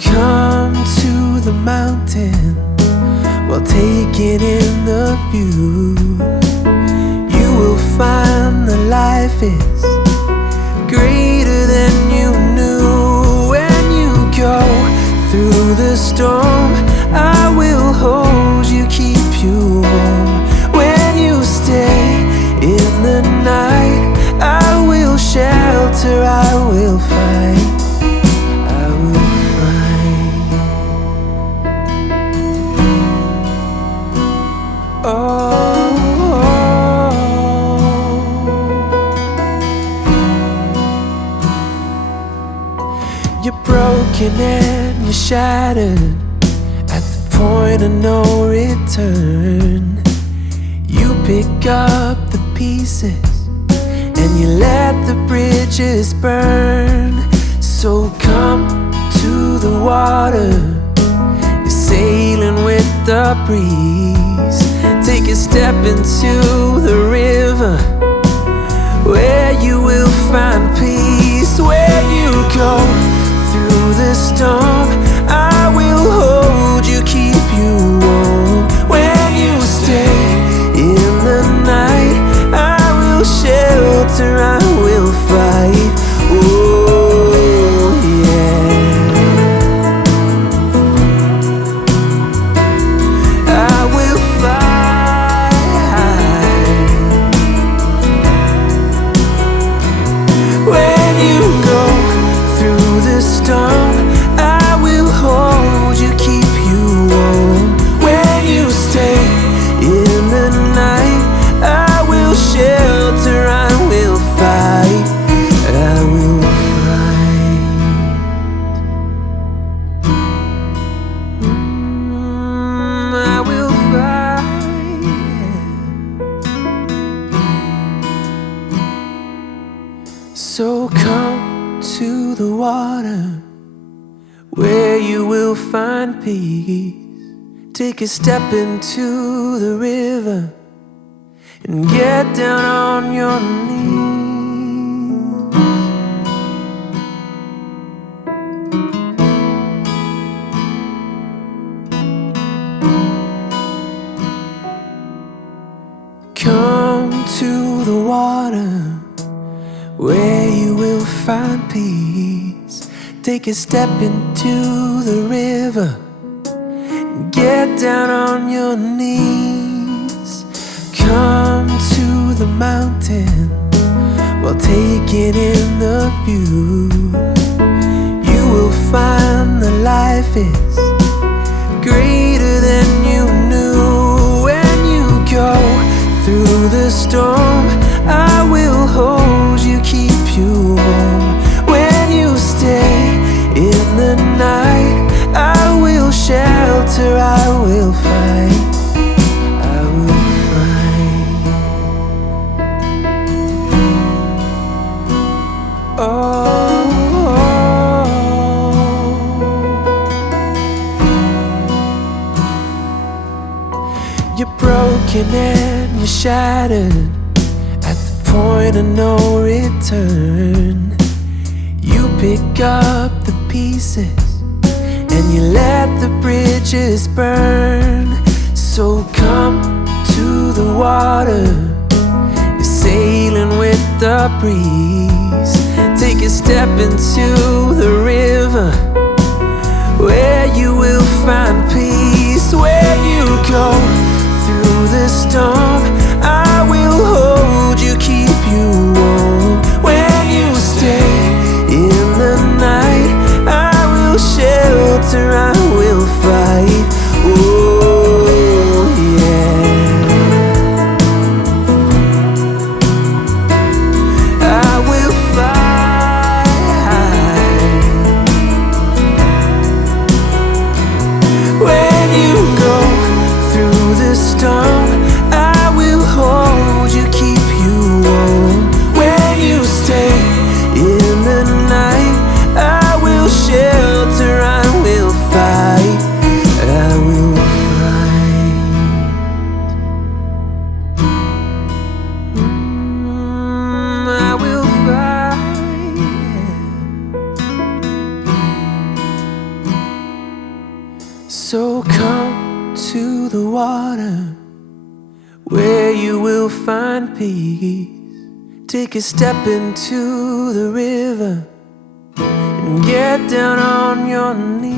Come to the mountain while taking in the view. You will find that life is greater than you knew. When you go through the storm, I will hold you, keep you warm. When you stay in the night, I will shelter, I will fight, I will fight. Oh, you're broken and you're shattered at the point of no return. You pick up the pieces and you let the bridges burn. So come to the water, you're sailing with the breeze. Take a step into the river where you will find peace. When you go through the storm, I will hold you, keep you warm. When you stay in the night, I will shelter, I will fight. Oh yeah, I will fight. When you go through the storm, I will hold you, keep you warm. When you stay in the night, I will shelter, I will fight, I will fight. I will fight. So come to the water where you will find peace. Take a step into the river and get down on your knees. Come to the water where you will find peace. Take a step into the river and get down on your knees. Come to the mountain while taking in the view. You will find that life is greater than you knew. When you go through the storm, I will hold you, keep you warm. When you stay in the night, I will shelter, I will fight, I will fight. Oh, you're broken and you're shattered at the point of no return. You pick up the pieces and you let the bridges burn. So come to the water, you're sailing with the breeze. Take a step into the river where you will find peace. When you go through the storm, I will hold you, keep you warm. When you stay in the night, I will shelter, I will fight. Oh yeah, I will fight. When So come to the water where you will find peace. Take a step into the river and get down on your knees.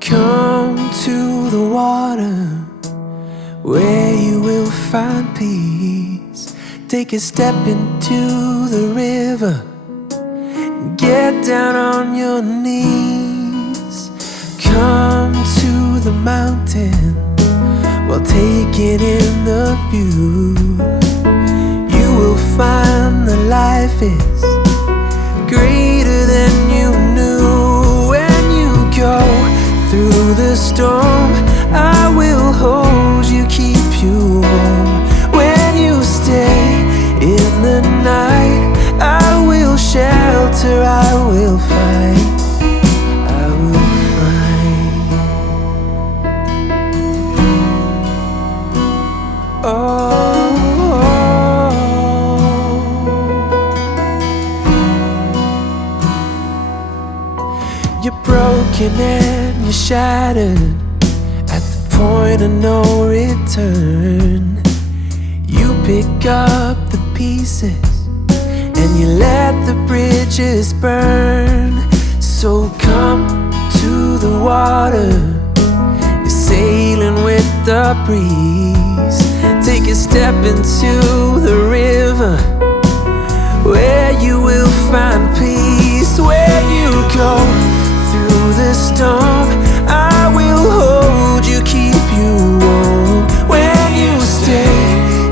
Come to the water where you will find peace. Take a step into the river and get down on your knees. Come to the mountain while taking in the view. You will find that life is greater than you knew. When you go through the storm, I will hold you, keep you warm. When you stay in the night, I will shelter, I will fight, I will fight. You're broken and you're shattered at the point of no return. You pick up the pieces and you let the bridges burn. So come to the water, you're sailing with the breeze. Take a step into the river where you will find peace. Where you go through the storm, I will hold you, keep you warm. When you stay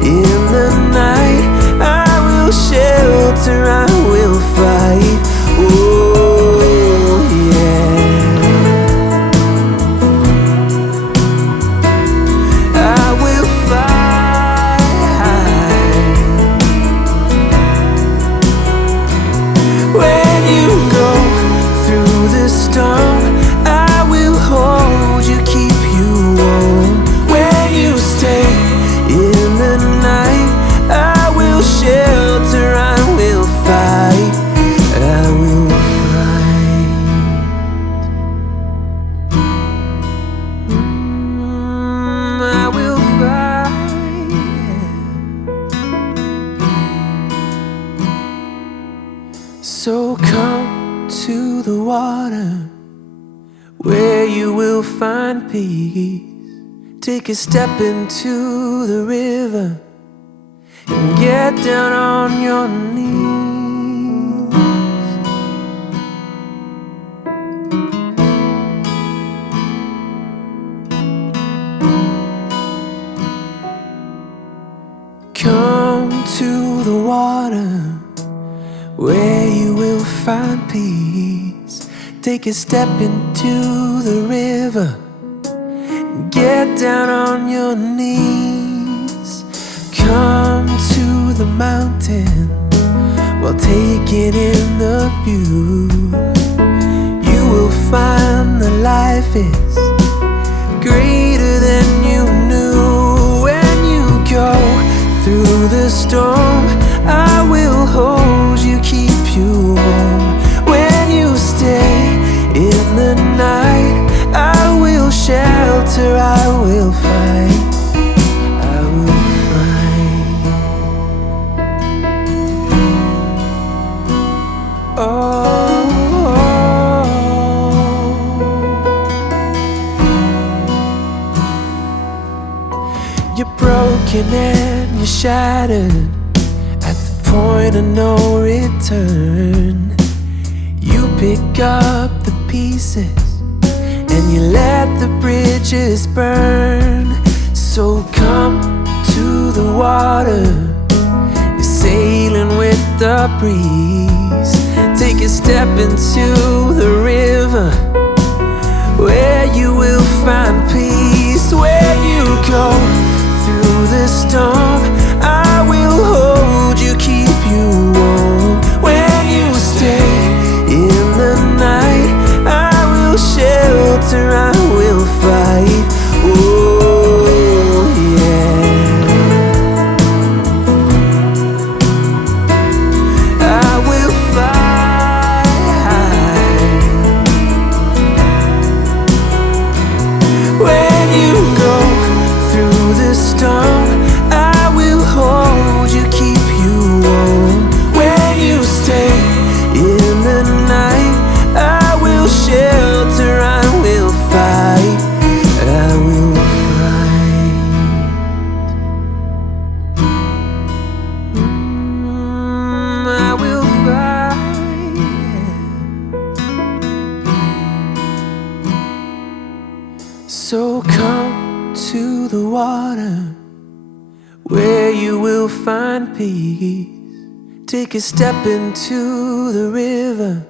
in the night, I will shelter, I will fight. Oh yeah, I will fight. fight, I will fight. I will fight. So come to the water where you will find peace. Take a step into the river and get down on your knees. Come to the water where you will find peace. Take a step into the river and get down on your knees. Come to the mountain while taking in the view. You will find that life is greater than you knew. When you go through the storm, I will hold you, keep you warm. When you stay in the night, I will shelter, I will fight, I will fight. Oh, you're broken and you're shattered at the point of no return. You pick up the pieces and you let the bridges burn. So come to the water, you're sailing with the breeze. Take a step into the river where you will find peace. When you go through the storm, I will hold you, keep you warm. When you stay in the night, I will shelter, I will fight. Oh yeah, I will fight. When you go through the storm, I will hold you, keep you warm. When you stay in the night, I will shelter, I will fight, I will fight. I will fight. So come to the water where you will find peace. Take a step into the river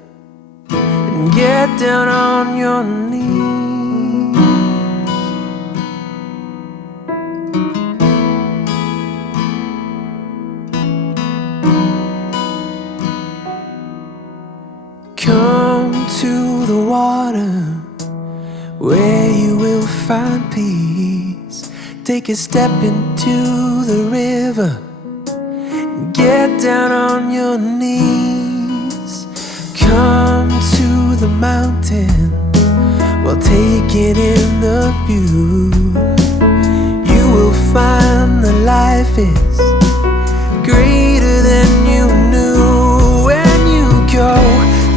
and get down on your knees. Come to the water where you will find peace. Take a step into the river and get down on your knees. Come to the mountain while taking in the view. You will find that life is greater than you knew. When you go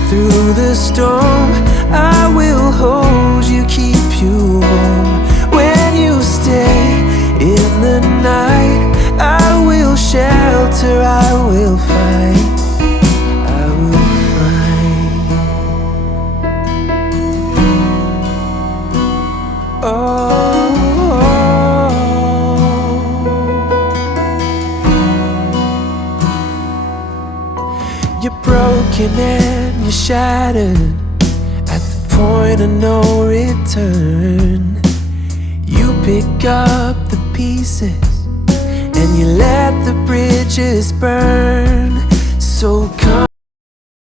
through the storm, I will hold you, keep you warm. When you stay in the night, I will shelter, I will fight, I will fight. Oh, you're broken and you're shattered at the point of no return. You pick up the pieces and you let the bridges burn.